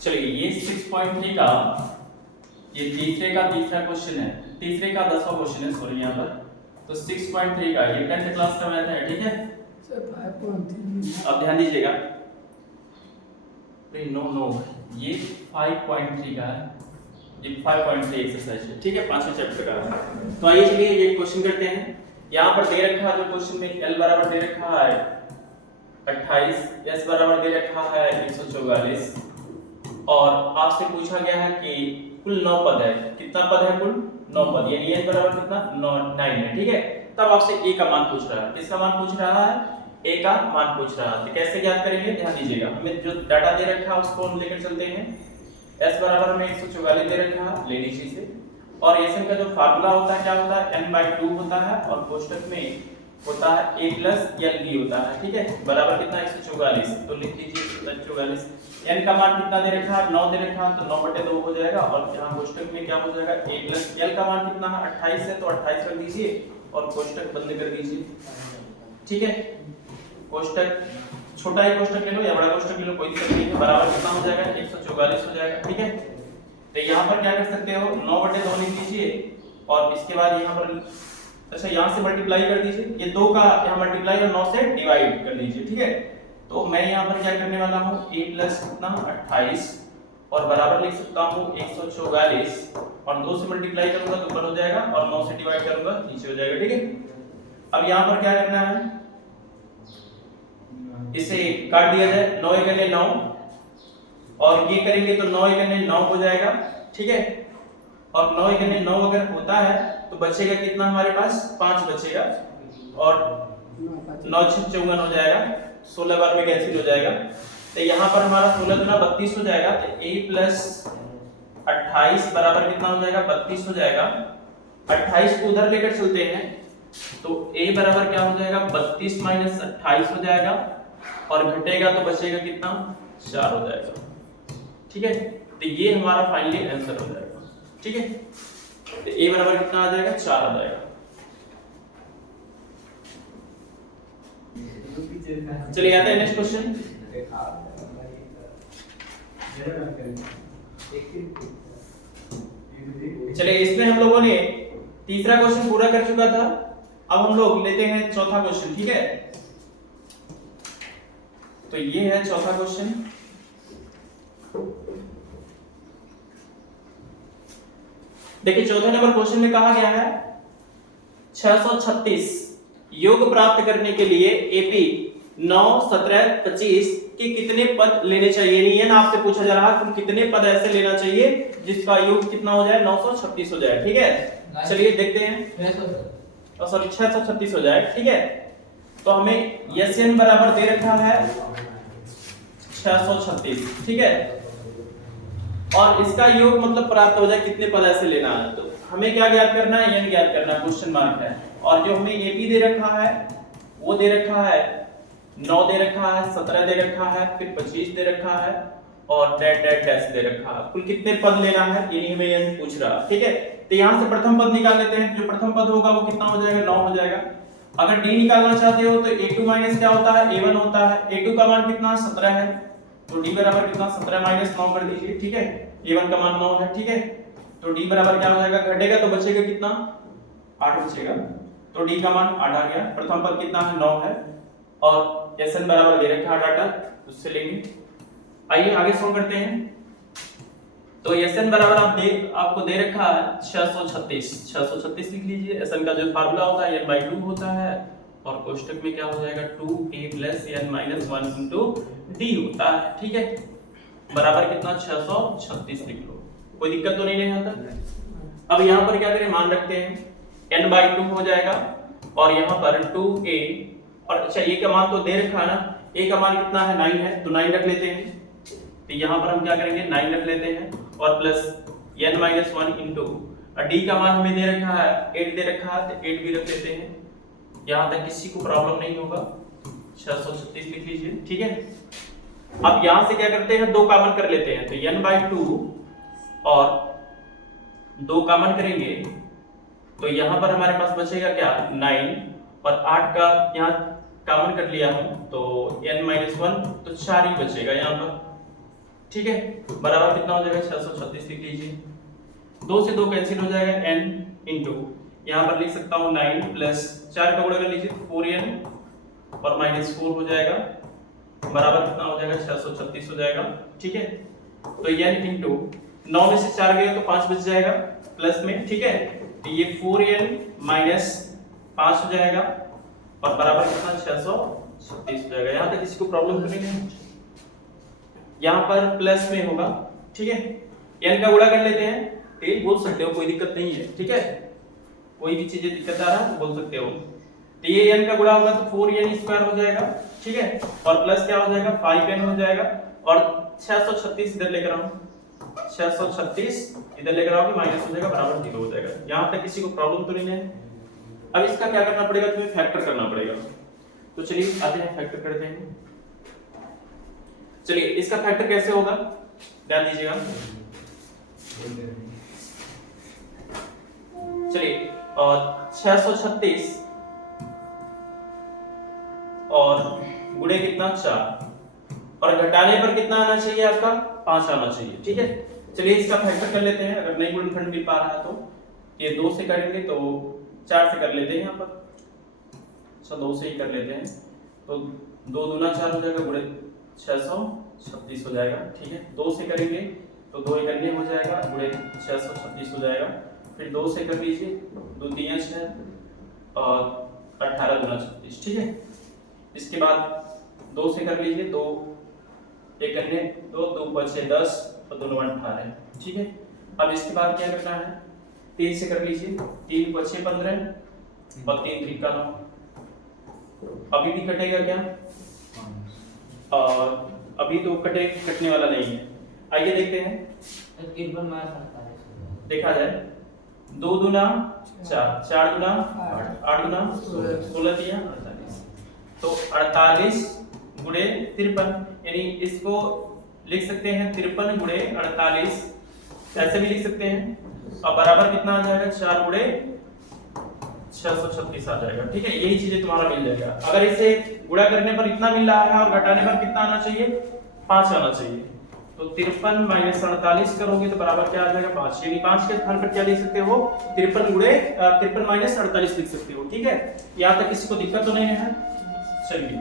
चलिए ये 6.3 का ये तीसरा क्वेश्चन है, तीसरे का 10वां क्वेश्चन है सॉरी यहाँ पर। तो 6.3 का ये 10th क्लास का मैथ है, ठीक है। अब ध्यान दीजिएगा, नो नो ये 5.3 का है, ये 5.3 एक्सरसाइज है, ठीक है, 5वें चैप्टर का है। तो आइए चलिए ये क्वेश्चन करते हैं। यहाँ पर दे रखा है जो क्वेश्चन में L बराबर दे रखा है 28, S बराबर दे रखा है 144 और आपसे पूछा गया है कि कुल 9 पद है। कितना पद है? कुल 9 पद, यानी n बराबर कितना 9 है, ठीक है। तब आपसे a का मान पूछ रहा है। किसका मान पूछ रहा है? a का मान पूछ रहा है। तो कैसे ज्ञात करेंगे? ध्यान दीजिएगा, हमें जो डाटा दे रखा है उसको हम लेकर चलते हैं। s बराबर हमें 144 दे रखा है, ले लीजिए इसे। और Sn का जो फार्मूला होता है क्या होता है? n/2 होता है और कोष्ठक में होता है a + lb होता है, ठीक है। बराबर कितना 144, तो लिख लीजिए 144। n का मान कितना दे रखा है? 9 दे रखा है, तो 9/2 हो जाएगा। और यहाँ कोष्ठक में क्या हो जाएगा? a + l का मान कितना है? 28 है, तो 28 कर दीजिए और कोष्ठक बंद कर दीजिए, ठीक है। कोष्ठक छोटा ही कोष्ठक ले लो या बड़ा कोष्ठक ले लो, कोई दिक्कत नहीं है। बराबर कितना हो जाएगा? 144 हो जाएगा, ठीक है। तो यहाँ पर क्या कर सकते हो? 9/2 लिख लीजिए और इसके बाद यहाँ पर अच्छा यहाँ से मल्टीप्लाई कर दीजिए, ये 2 का यहाँ मल्टीप्लाई और 9 से डिवाइड कर दीजिए, ठीक है। तो मैं यहाँ पर क्या करने वाला हूँ? a + कितना 28 और बराबर लिख सकता हूँ 144 और 2 से मल्टीप्लाई करूंगा तो ऊपर हो जाएगा और 9 से डिवाइड करूंगा नीचे हो जाएगा, ठीक है। अब यहाँ पर क्या करना है? इसे काट दिया जाए, 9 × 9 और ये करेंगे तो 9 × 9 हो जाएगा, ठीक है। और 9 × 9 अगर होता है तो बचेगा कितना हमारे पास? 5 बचेगा और 9 × 6 = 54 हो जाएगा, 16 बार में कैंसिल हो जाएगा। तो यहाँ पर हमारा 16 × 32 हो जाएगा। तो a + 28 बराबर कितना हो जाएगा? 32 हो जाएगा। 28 को उधर लेकर चलते हैं तो a बराबर क्या हो जाएगा? 32 - 28 हो जाएगा और घटेगा तो बचेगा कितना? 4 हो जाएगा, ठीक है। तो ये हमारा फाइनली आंसर हो जाएगा, ठीक है। तो a बराबर कितना आ जाएगा? 4 आ जाएगा। चलिए आते हैं नेक्स्ट क्वेश्चन। चलिए इसमें हम लोगों ने तीसरा क्वेश्चन पूरा कर चुका था। अब हम लोग लेते हैं चौथा क्वेश्चन, ठीक है। तो ये है चौथा क्वेश्चन। देखिए चौथे नंबर क्वेश्चन में कहा गया है 636 योग प्राप्त करने के लिए एपी 9, 17, 25 के कितने पद लेने चाहिए। नहीं है ना, आपसे पूछा जा रहा है तुम कितने पद ऐसे लेना चाहिए जिसका योग कितना हो जाए? 936 हो जाए, ठीक है। चलिए देखते हैं, सॉरी 636 हो जाए, ठीक है। तो हमें Sn बराबर दे रखा है 636, ठीक है। और इसका योग मतलब प्राप्त हो जाए कितने पद ऐसे लेना है। तो हमें क्या ज्ञात करना है? n ज्ञात करना है, क्वेश्चन मार्क है। और जो हमें AP दे रखा है वो दे रखा है 9 दे रखा है, 17 दे रखा है, फिर 25 दे रखा है और डैश दे रखा है। कुल कितने पद लेना है ये हमें ये पूछ रहा है, ठीक है। तो यहाँ से प्रथम पद निकाल लेते हैं। जो प्रथम पद होगा वो कितना हो जाएगा? 9 हो जाएगा। अगर d निकालना चाहते हो तो a2 माइनस क्या होता है? a1 होता है। a2 का मान कितना? 17 है, तो d बराबर कितना? 17 - 9 कर दीजिए, ठीक है। a1 का मान 9 है, ठीक है। तो d बराबर क्या हो जाएगा? घटेगा तो बचेगा कितना? 8 बचेगा। तो d का मान 8 आ गया। प्रथम पद कितना है? 9 है और Sn बराबर दे रखा है डाटा, उससे लेंगे। आइए आगे सॉल्व करते हैं। तो Sn बराबर आपको दे रखा है 636 लिख लीजिए। Sn का जो फार्मूला होता है n/2 होता है और कोष्ठक में क्या हो जाएगा? 2a + n - 1 * d होता है, ठीक है। बराबर कितना? 636 लिख लो, कोई दिक्कत तो नहीं है यहाँ तक। अब यहाँ पर क्या करें? मान रखते हैं n/2 हो जाएगा और यहाँ पर 2a और अच्छा a का मान तो दे रखा है ना, a का मान कितना है? 9 है, तो 9 रख लेते हैं। तो यहाँ पर हम क्या करेंगे? 9 रख लेते हैं और प्लस n - 1 d का मान हमें दे रखा है 8 दे रखा है, तो 8 भी रख लेते हैं। यहाँ तक किसी को प्रॉब्लम नहीं होगा। 636 लिख लीजिए, ठीक है। अब यहाँ से क्या करते हैं? 2 कॉमन कर लेते हैं। तो n/2 और 2 कॉमन करेंगे तो यहाँ पर हमारे पास बचेगा क्या? 9 और 8 का यहाँ कॉमन कर लिया हम तो n - 1 तो 4 ही बचेगा यहाँ पर। ठीक है, बराबर कितना हो जाएगा 636 लिख लीजिए। 2 से 2 कैंसिल हो जाएगा n इंटू यहाँ पर लिख सकता हूँ 9 प्लस 4 का गुणा कर लीजिए 4n और माइनस 4 हो जाएगा, बराबर कितना हो जाएगा 636 हो जाएगा। ठीक है, तो n इंटू 9 में से 4 गए तो 5 बच जाएगा प्लस में। ठीक है, तो ये 4n माइनस 5 हो जाएगा और बराबर कितना 636 हो जाएगा। यहाँ तक किसी को प्रॉब्लम तो नहीं है? यहाँ पर प्लस में होगा। ठीक है, n का गुणा कर लेते हैं, तेल बोल सकते हो, कोई दिक्कत नहीं है। ठीक है, कोई भी चीजें दिक्कत आ रहा है तो बोल सकते हो। तो ये n का गुणा होगा तो 4n स्क्वायर हो जाएगा। ठीक है, और प्लस क्या हो जाएगा 5n हो जाएगा और 636 इधर लेकर आओ, 636 इधर लेकर आओगे माइनस हो जाएगा, बराबर 0 हो जाएगा। यहाँ तक किसी को प्रॉब्लम तो नहीं है? अब इसका क्या करना पड़ेगा, तुम्हें फैक्टर करना पड़ेगा। तो चलिए आते हैं फैक्टर करते हैं। चलिए इसका फैक्टर कैसे होगा ध्यान दीजिएगा। चलिए 636 और गुणे कितना 4 और घटाने पर कितना आना चाहिए आपका 5 आना चाहिए। ठीक है, चलिए इसका फैक्टर कर लेते हैं। अगर नहीं गुणनखंड मिल पा रहा है तो ये 2 से करेंगे तो 4 से कर लेते हैं यहाँ पर। अच्छा 2 से ही कर लेते हैं तो 2 दूना 4 हो जाएगा, गुणे 636 हो जाएगा। ठीक है, 2 से करेंगे तो 2 इकन्ने हो जाएगा, गुणे 636 हो जाएगा। फिर 2 से कर लीजिए, 2 3 6 और 18 दूना 36। ठीक है, इसके बाद 2 से कर लीजिए, 2 इकन्ने 2 2 5 10 और 2 9 18। ठीक है, अब इसके बाद क्या करना है, 3 से कर लीजिए, 3 5 15 और 3 3 का 9। अभी भी कटेगा क्या? और अभी तो कटने वाला नहीं है। आइए देखते हैं, देखा जाए 2 दूना 4, 4 दूना 8, 8 दूना 16 दिया 48। तो 48 गुणे 53, यानी इसको लिख सकते हैं 53 गुणे 48, ऐसे भी लिख सकते हैं। और बराबर कितना आ जाएगा 4 गुणे 636 आ जाएगा। ठीक है, यही चीजें तुम्हारा मिल जाएगा। अगर इसे गुणा करने पर इतना मिल रहा है और घटाने पर कितना आना चाहिए 5 आना चाहिए, तो 53 माइनस 48 करोगे तो बराबर क्या आ जाएगा 5। यानी 5 के स्थान पर क्या लिख सकते हो 53 गुणे 53 माइनस 48 लिख सकते हो। ठीक है, यहाँ तक किसी को दिक्कत तो नहीं है? चलिए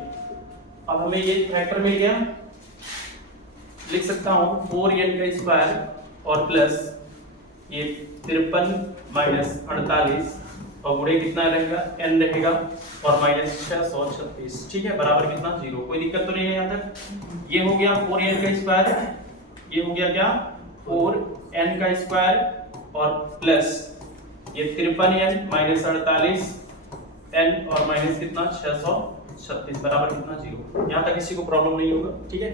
अब हमें ये फैक्टर मिल गया, लिख सकता हूँ 4n का स्क्वायर और प्लस ये 53 माइनस 48 और गुणे कितना रहेगा n रहेगा और माइनस 636। ठीक है, बराबर कितना 0। कोई दिक्कत तो नहीं है यहाँ तक? ये हो गया 4n का स्क्वायर, ये हो गया क्या 4n का स्क्वायर और प्लस ये 53n माइनस 48 n और माइनस कितना 636, बराबर कितना 0। यहाँ तक किसी को प्रॉब्लम नहीं होगा। ठीक है,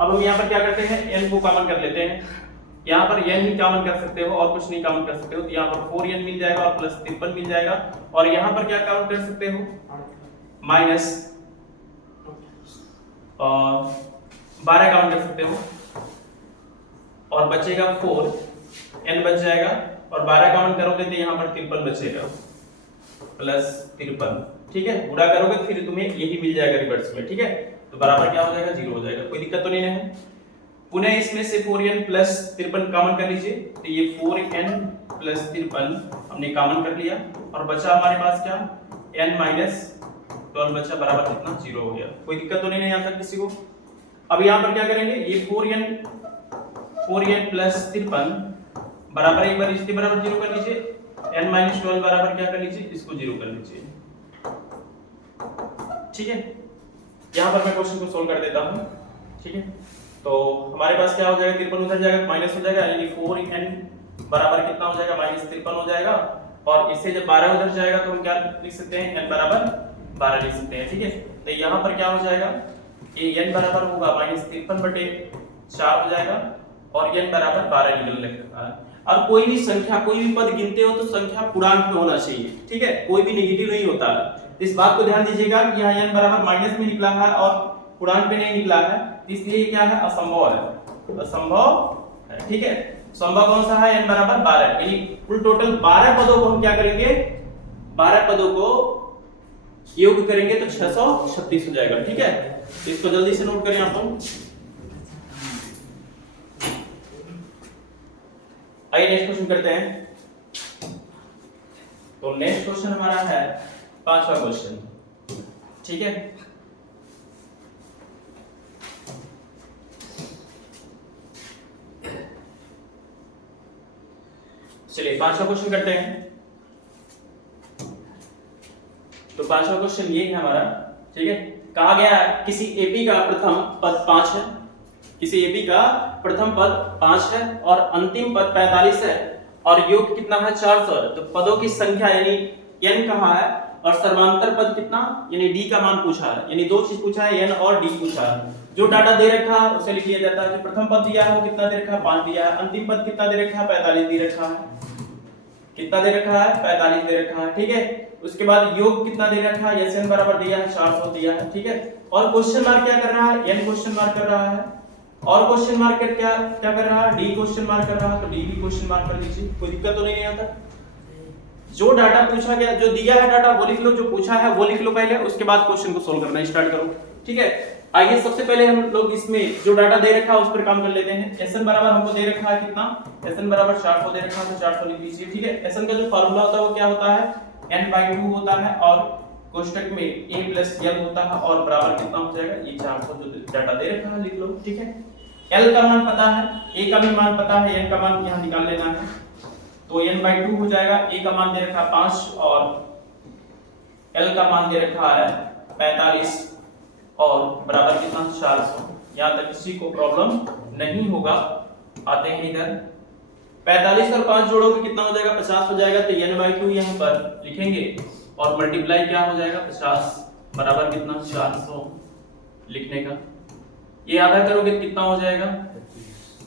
अब हम यहाँ पर क्या करते हैं n को कॉमन कर लेते हैं। यहाँ पर n ही कॉमन कर सकते हो और कुछ नहीं कॉमन कर सकते हो, तो यहाँ पर 4n मिल जाएगा और प्लस 53 मिल जाएगा। और यहाँ पर क्या कॉमन कर सकते हो माइनस 12 कॉमन कर सकते हो और बचेगा 4, n बच जाएगा और 12 कॉमन करोगे तो यहाँ पर 53 बचेगा प्लस 53। ठीक है, गुणा करोगे फिर तुम्हें यही मिल जाएगा रिवर्स में। ठीक है, तो बराबर क्या हो जाएगा 0 हो जाएगा। कोई दिक्कत तो नहीं है? पुनः इसमें से 4n प्लस 53 कॉमन कर लीजिए, तो ये 4n प्लस 53 हमने कॉमन कर लिया और बचा हमारे पास क्या n माइनस 12 बचा, बराबर कितना 0 हो गया। कोई दिक्कत तो नहीं है यहाँ तक किसी को? अब यहाँ पर क्या करेंगे, ये 4n प्लस 53 बराबर एक बार इसके बराबर 0 कर लीजिए, n माइनस 12 बराबर क्या कर लीजिए इसको 0 कर लीजिए। ठीक है, यहाँ पर मैं क्वेश्चन को सोल्व कर देता हूँ। ठीक है, तो हमारे पास क्या हो जाएगा 53 उधर जाएगा माइनस हो जाएगा, यानी 4n बराबर कितना हो जाएगा माइनस 53 हो जाएगा। और इससे जब 12 उधर जाएगा तो हम क्या लिख सकते हैं n बराबर 12 लिख सकते हैं। ठीक है, तो यहाँ पर क्या हो जाएगा ये n बराबर होगा माइनस 53/4 हो जाएगा और n बराबर 12 निकल रहा है। अब कोई भी संख्या कोई भी पद गिनते हो तो संख्या पूर्णांक में होना चाहिए। ठीक है, कोई भी नेगेटिव नहीं होता है। इस बात को ध्यान दीजिएगा कि यहाँ n बराबर माइनस में निकला है और पूर्णांक में नहीं निकला है, इसलिए क्या है असंभव है, असंभव है। ठीक है, संभव कौन सा है n बराबर 12, यानी कुल टोटल 12 पदों को हम क्या करेंगे 12 पदों को योग करेंगे तो 636 हो जाएगा। ठीक है, इसको जल्दी से नोट करें आप लोग। आइए नेक्स्ट क्वेश्चन करते हैं। तो नेक्स्ट क्वेश्चन हमारा है 5वां क्वेश्चन, ठीक है। चलिए 5वां क्वेश्चन करते हैं। तो 5वां क्वेश्चन ये है हमारा, ठीक है। कहा गया है किसी एपी का प्रथम पद 5 है, किसी एपी का प्रथम पद 5 है और अंतिम पद 45 है और योग कितना है 400 है। तो पदों की संख्या यानी n कहा है और सर्वांतर पद कितना यानी d का मान पूछा है, यानी दो चीज पूछा है, n और d पूछा है। जो डाटा दे रखा है उसे लिख लिया जाता है। जो प्रथम पद दिया है वो कितना दे रखा है 5 दिया है, अंतिम पद कितना दे रखा है 45 दे रखा है, कितना दे रखा है 45 दे रखा है, ठीक है। उसके बाद योग कितना दे रखा है, SN बराबर दिया है 400 दिया है, ठीक है। और क्वेश्चन मार्क क्या कर रहा है, n क्वेश्चन मार्क कर रहा है और क्वेश्चन मार्क क्या क्या कर रहा है, d क्वेश्चन मार्क कर रहा है। तो d भी क्वेश्चन मार्क कर दीजिए, कोई दिक्कत तो नहीं आता। जो डाटा पूछा गया, जो दिया है डाटा वो लिख लो, जो पूछा है वो लिख लो पहले, उसके बाद क्वेश्चन को सोल्व करना स्टार्ट करो, ठीक है। आइए सबसे पहले हम लोग इसमें जो डाटा दे रखा है उस पर काम कर लेते हैं। SN बराबर हमको दे रखा है कितना, SN बराबर 400 दे रखा है, तो 400 लिख लीजिए, ठीक है। SN का जो फार्मूला होता है वो क्या होता है, n/2 होता है और कोष्टक में a + l होता है और बराबर कितना हो जाएगा, ये 400 जो डाटा दे रखा है लिख लो, ठीक है। l का मान पता है, a का भी मान पता है, n का मान यहां निकाल लेना है। तो n/2 हो जाएगा, a का मान दे रखा है 5 और l का मान दे रखा है 45 और बराबर कितना 400। यहां तक किसी को प्रॉब्लम नहीं होगा। आते हैं इधर, 45 और 5 जोड़ोगे कितना हो जाएगा 50 हो जाएगा। तो n/2 यहां पर लिखेंगे और मल्टीप्लाई क्या हो जाएगा 50 बराबर कितना 400 लिखने का। ये आधा करोगे कितना हो जाएगा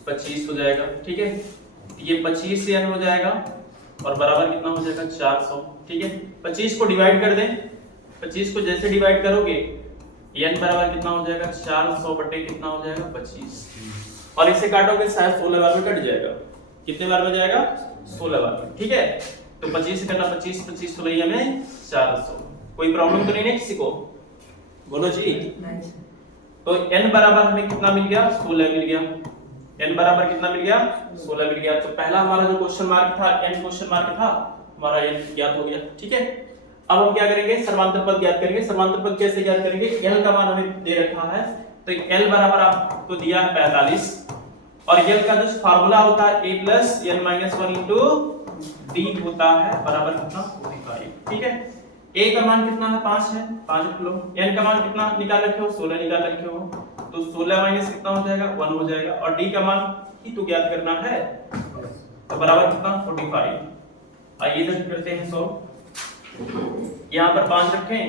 25 हो जाएगा, ठीक है। ये 25 से n हो जाएगा और बराबर कितना हो जाएगा 400, ठीक है। 25 को डिवाइड कर दें, 25 को जैसे डिवाइड करोगे n बराबर कितना हो जाएगा 400 बटे कितना हो जाएगा 25 और इसे काटोगे शायद 16 बार में कट जाएगा। कितने बार में जाएगा 16 बार में, ठीक है। तो 25 से करना 25 25 16 में 400। कोई प्रॉब्लम तो नहीं है किसी को, बोलो जी। तो n बराबर हमें कितना मिल गया 16 मिल गया, n बराबर कितना मिल गया 16 मिल गया। तो पहला हमारा जो क्वेश्चन मार्क था n क्वेश्चन मार्क था हमारा n ज्ञात हो गया, ठीक है। अब हम क्या करेंगे समांतर पद ज्ञात करेंगे। समांतर पद कैसे ज्ञात करेंगे, l का मान हमें दे रखा है तो l बराबर आपको दिया है 45 और l का जो फार्मूला होता है a + n - 1 * d होता है बराबर कितना 45, ठीक है। a का मान कितना है 5 है, 5 रख लो। n का मान कितना निकाल रखे हो 16 निकाल रखे हो, तो 16 माइनस कितना हो जाएगा 1 हो जाएगा और d का मान ही तो ज्ञात करना है तो बराबर कितना 45। आइए इधर करते हैं 100, यहाँ पर 5 रखें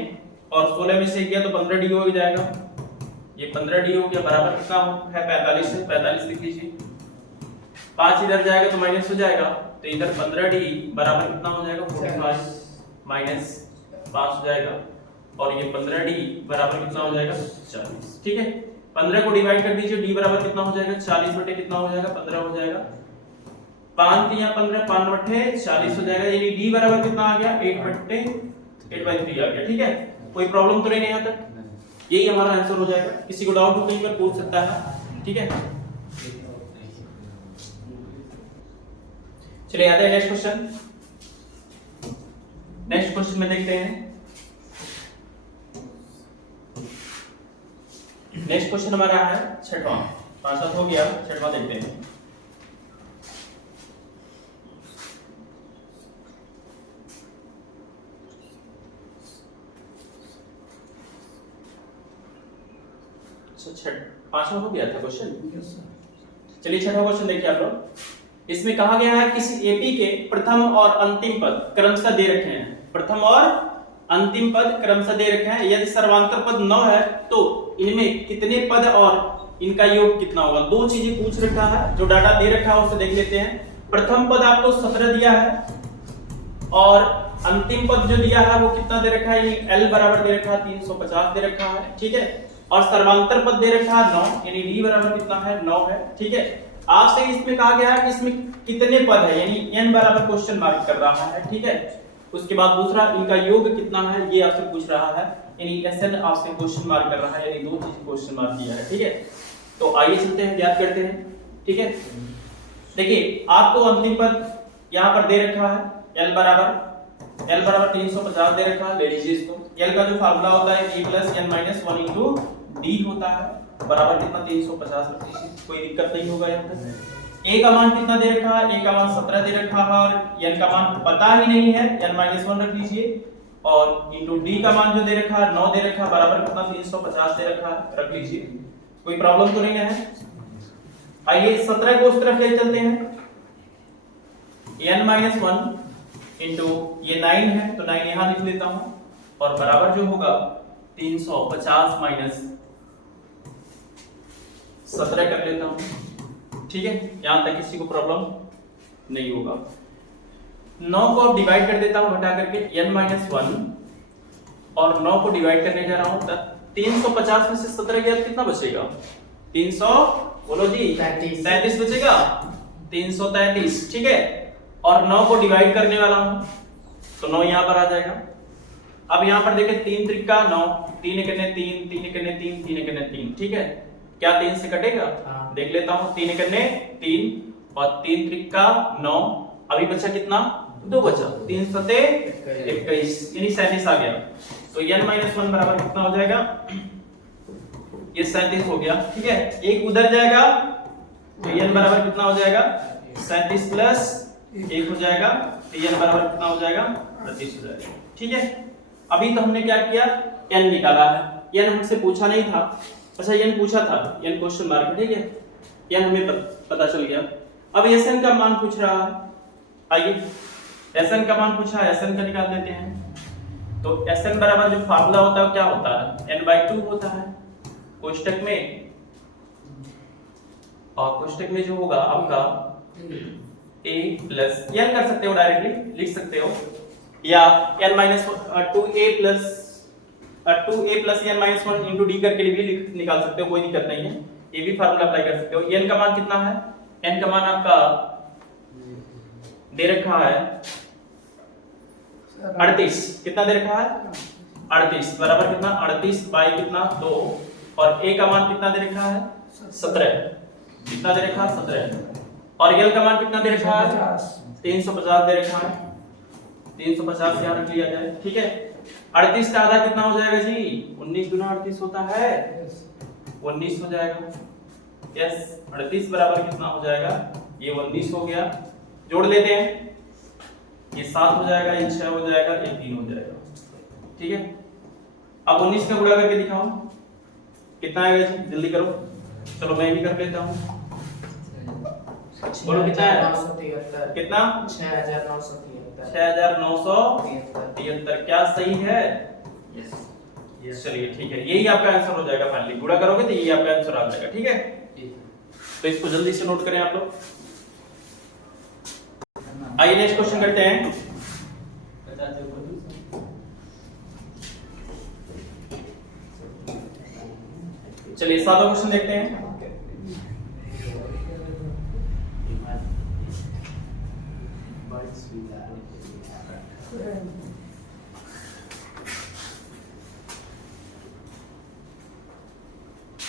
और 16 में से गया तो 15d हो जाएगा। ये 15d हो गया बराबर कितना है 45 है, 45 लिख लीजिए। 5 इधर जाएगा तो माइनस हो जाएगा, तो इधर 15d बराबर कितना हो जाएगा 45 माइनस 5 हो जाएगा और ये 15d बराबर कितना हो जाएगा 40, ठीक है। 15 को डिवाइड कर दीजिए, d बराबर कितना हो जाएगा 40 बटे कितना हो जाएगा 15 हो जाएगा। 5 3 15 5 बटे 40 हो जाएगा, यानी d बराबर कितना आ गया 8/3 आ गया, ठीक है। कोई प्रॉब्लम तो नहीं है यहाँ तक, यही हमारा आंसर हो जाएगा। किसी को डाउट हो कहीं पर पूछ सकता है, ठीक है। चलिए आते हैं नेक्स्ट क्वेश्चन। नेक्स्ट क्वेश्चन में देखते हैं। नेक्स्ट क्वेश्चन हमारा है 6वां, 5वां हो गया, 6वां देखते हैं। अच्छा 5वां हो गया था क्वेश्चन। चलिए 6वां क्वेश्चन देखिए आप लोग। इसमें कहा गया है किसी एपी के प्रथम और अंतिम पद क्रमशः दे रखे हैं, प्रथम और अंतिम पद क्रमशः दे रखे हैं। यदि सर्वांतर पद 9 है तो इनमें कितने पद और इनका योग कितना होगा। दो चीजें पूछ रखा है, जो डाटा दे रखा है उसे देख लेते हैं। प्रथम पद आपको 17 दिया है और अंतिम पद जो दिया है वो कितना दे रखा है, l बराबर दे रखा है 350 दे रखा है, ठीक है। और सर्वांतर पद दे रखा है 9, यानी d बराबर कितना है 9 है, ठीक है। आपसे इसमें कहा गया है कि इसमें कितने पद है, यानी n बराबर क्वेश्चन मार्क कर रहा है, ठीक है। उसके बाद दूसरा इनका योग कितना है ये आपसे पूछ रहा है, यानी SN आपसे क्वेश्चन मार्क कर रहा है, यानी दो चीज क्वेश्चन मार्क किया है, ठीक है। तो आइए चलते हैं ज्ञात करते हैं, ठीक है। देखिए आपको अंतिम पद यहाँ पर दे रखा है L बराबर 350 दे रखा है, ले लीजिए इसको। L का जो फार्मूला होता है E plus n minus 1 into D होता है, बराबर कितना 350 रख लीजिए, कोई दिक्कत नहीं होगा यहाँ तक। A का मान कितना दे रखा है, A का मान 17 दे रखा है और n का मान पता ही नहीं है, n माइनस 1 रख लीजिए और इंटू डी का मान जो दे रखा है 9 दे रखा है, बराबर कितना 350 दे रखा है, रख लीजिए। कोई प्रॉब्लम तो नहीं है। आइए 17 को उस तरफ ले चलते हैं, n माइनस 1 इंटू ये 9 है तो 9 यहां लिख लेता हूं और बराबर जो होगा 350 माइनस 17 कर लेता हूं, ठीक है। यहां तक किसी को प्रॉब्लम नहीं होगा। 9 को अब डिवाइड कर देता हूं घटा करके, n माइनस 1 और 9 को डिवाइड करने जा रहा हूं, तब 350 में से 17 गया कितना बचेगा, 300 बोलो जी 37 बचेगा, 333, ठीक है। और 9 को डिवाइड करने वाला हूं तो 9 यहां पर आ जाएगा। अब यहां पर देखें 3 त्रिका 9, 3 एकने 3, 3 एकने 3, 3 एकने 3, ठीक है। क्या 3 से कटेगा? देख लेता हूं, 3 एकने 3 और 3 त्रिका 9, अभी बचा कितना, 2 बचा, 3 सते 21 यानी 37 आ गया। तो n माइनस 1 बराबर कितना हो जाएगा, ये 37 हो गया, ठीक है। एक उधर जाएगा तो n बराबर कितना हो जाएगा, 37 प्लस 1 हो जाएगा, तो n बराबर कितना हो जाएगा, 38 हो जाएगा, ठीक है। अभी तो हमने क्या किया, n निकाला है, n हमसे पूछा नहीं था, अच्छा n पूछा था, n क्वेश्चन मार्क, ठीक है, n हमें पता चल गया। अब sn का मान पूछ रहा है, आइए sn का मान पूछा है, sn का निकाल देते हैं। तो sn बराबर जो फार्मूला होता है क्या होता है, n/2 होता है कोष्टक में, और कोष्टक में जो होगा आपका a प्लस n कर सकते हो, डायरेक्टली लिख सकते हो, या n minus 2a plus n minus 1 into D करके भी निकाल सकते हो, कोई दिक्कत नहीं है, ये भी फार्मूला अप्लाई कर सकते हो। n का मान कितना है, n का मान आपका दे रखा है 38, कितना दे रखा है 38, बराबर कितना 38 बाई कितना 2, और a का मान कितना दे रखा है 17, कितना दे रखा है 17, और l का मान कितना दे रखा है 350 दे रखा है, 350 यहां रख लिया जाए, ठीक है। 38 का आधा कितना हो जाएगा जी, 19 गुना 38 होता है, 19 हो जाएगा, यस। 38 बराबर कितना हो जाएगा, ये 19 हो गया, जोड़ लेते हैं, ये 7 हो जाएगा, ये 6 हो जाएगा, ये 3 हो जाएगा, ठीक है। अब 19 का गुणा करके दिखाओ कितना आएगा जी, जल्दी करो, चलो मैं ही कर लेता हूं, बोलो कितना है, 973, कितना 6973, क्या सही है, यस। चलिए ठीक है, यही आपका आंसर हो जाएगा, फाइनली गुणा करोगे तो यही आपका आंसर आ जाएगा, ठीक है। तो इसको जल्दी से नोट करें आप लोग। आइए नेक्स्ट क्वेश्चन करते हैं। चलिए 7वां क्वेश्चन देखते हैं।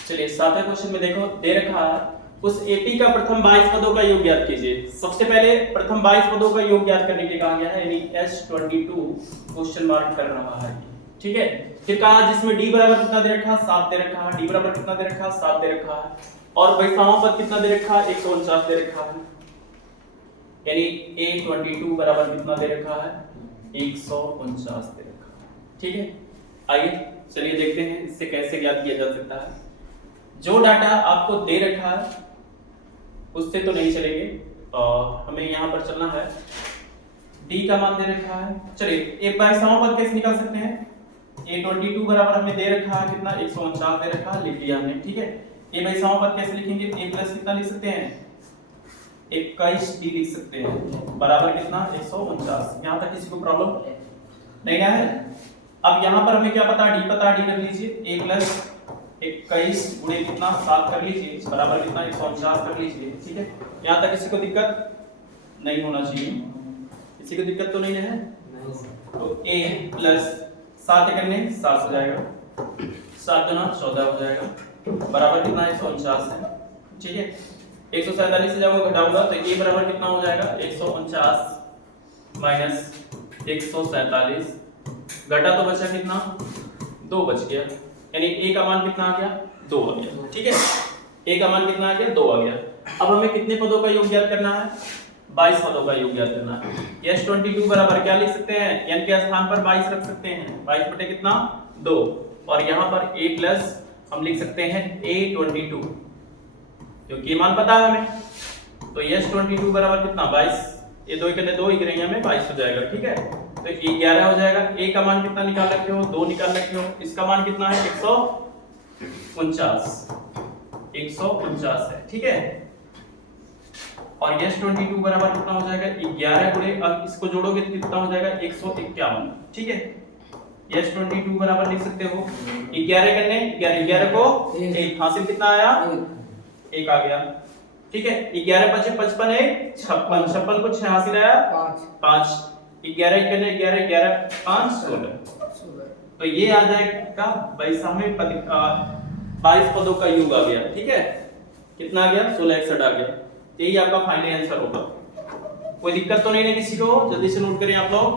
चलिए 7वें क्वेश्चन में देखो, दे रखा है उस एपी का प्रथम 22 पदों का योग ज्ञात कीजिए। सबसे पहले प्रथम 22 पदों का योग ज्ञात करने के लिए कहा गया है, यानी S22 क्वेश्चन मार्क कर रहा है, ठीक है। फिर कहा जिसमें d बराबर कितना दे रखा है, 7 दे रखा है, d बराबर कितना दे रखा है, 7 दे रखा है, और वैसाओं पद कितना दे रखा है, 149 दे रखा है, यानी A22 बराबर कितना दे रखा है, 149 दे रखा है, ठीक है। आइए चलिए देखते हैं इससे कैसे ज्ञात किया जा सकता है। जो डाटा आपको दे रखा है उससे तो नहीं चलेंगे, और हमें यहाँ पर चलना है, d का मान दे रखा है। चलिए एक वैसाओं पद कैसे निकाल सकते हैं, A22 बराबर हमें दे रखा है कितना, 149 दे रखा है, लिख लिया हमने, ठीक है। ये वैसाओं पद कैसे लिखेंगे, a प्लस कितना लिख सकते हैं, 21d लिख सकते हैं, बराबर कितना 149। यहाँ तक किसी को प्रॉब्लम नहीं है। अब यहाँ पर हमें क्या पता, d पता, d रख लीजिए, a प्लस 21 गुणे कितना 7 कर लीजिए, बराबर कितना 149 कर लीजिए, ठीक है। यहाँ तक किसी को दिक्कत नहीं होना चाहिए, किसी को दिक्कत तो नहीं है, तो a प्लस 7 करने 7 हो जाएगा, 7 गुना 14 हो जाएगा, बराबर कितना 149 है, ठीक है। 147 से जब मैं घटाऊंगा तो a बराबर कितना हो जाएगा 149 माइनस 147, घटा तो बचा कितना 2 बच गया, यानी a का मान कितना आ गया 2 आ गया। ठीक है, a का मान कितना आ गया 2 आ गया। अब हमें कितने पदों का योग ज्ञात करना है 22 पदों का योग ज्ञात करना है। S22 बराबर क्या लिख सकते हैं, n के स्थान पर 22 रख सकते हैं, 22 बटे कितना 2, और यहाँ पर a प्लस हम लिख सकते हैं a22 क्योंकि मान पता है हमें। तो S22 बराबर कितना 22, ये 2 करने 2 ही करेंगे हमें 22 हो जाएगा। ठीक है, तो ये 11 हो जाएगा। a का मान कितना निकाल रखे हो 2 निकाल रखे हो, इसका मान कितना है 149 है। ठीक है, और S22 बराबर कितना हो जाएगा 11 गुणे, अब इसको जोड़ोगे तो कितना हो जाएगा 151। ठीक है, S22 बराबर लिख सकते हो 11 करने 11 को 1 हासिल कितना आया 1 आ गया। ठीक है, 11 5 55 1 56, 56 को 6 हासिल आया 5, 11 करने 11 11 5 16, तो ये आ जाएगा 22 पदों का योग आ गया। ठीक है, कितना आ गया 1661 आ गया। यही आपका फाइनल आंसर होगा। कोई दिक्कत तो नहीं है किसी को, जल्दी से नोट करें आप लोग।